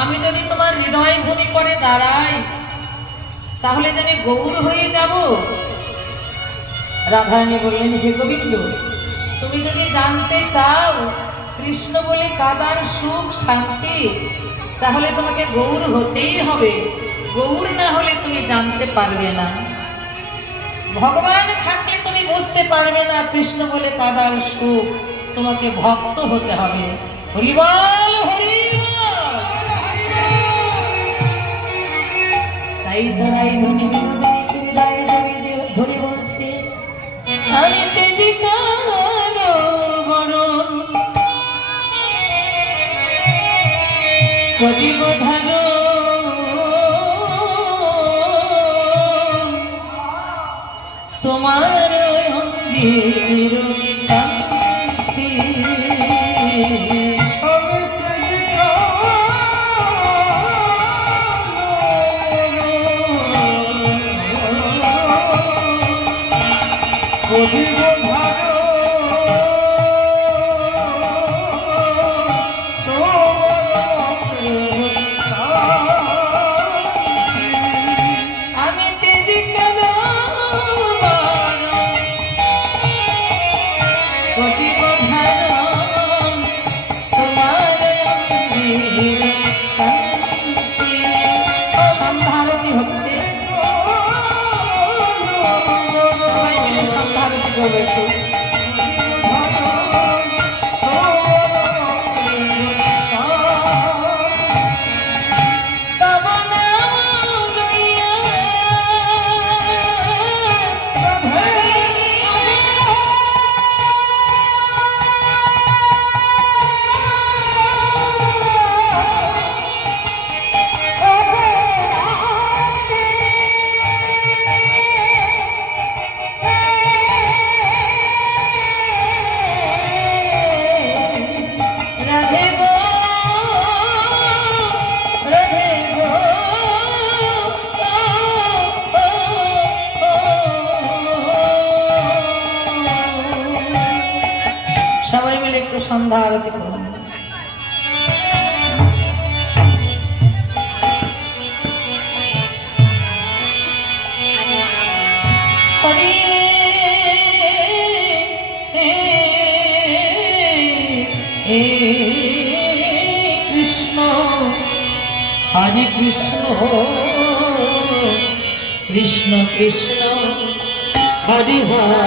আমি যদি তোমার হৃদয় ভূমি করে দাঁড়াই তাহলে যে আমি গৌর হয়ে যাব। রাধারানী বললেন, হে গোবিন্দ, তুমি যদি জানতে চাও কৃষ্ণ বলে কাদার সুখ শান্তি, তাহলে তোমাকে গৌর হতেই হবে। গৌর না হলে তুমি জানতে পারবে না। ভগবান থাকলে তুমি বুঝতে পারবে না কৃষ্ণ বলে কাদার সুখ। তোমাকে ভক্ত হতে হবে। হরি বল, হরি বল। তাই তো রাই ধরি ধরে বলছে, আমি পেজি কালো বরণ করিব ধারো, তোমার অঙ্গের শান্তি। সবাই মিলে একটু সন্ধ্যা আরতি করুন। কৃষ্ণ হরে কৃষ্ণ, কৃষ্ণ কৃষ্ণ হরে হরে।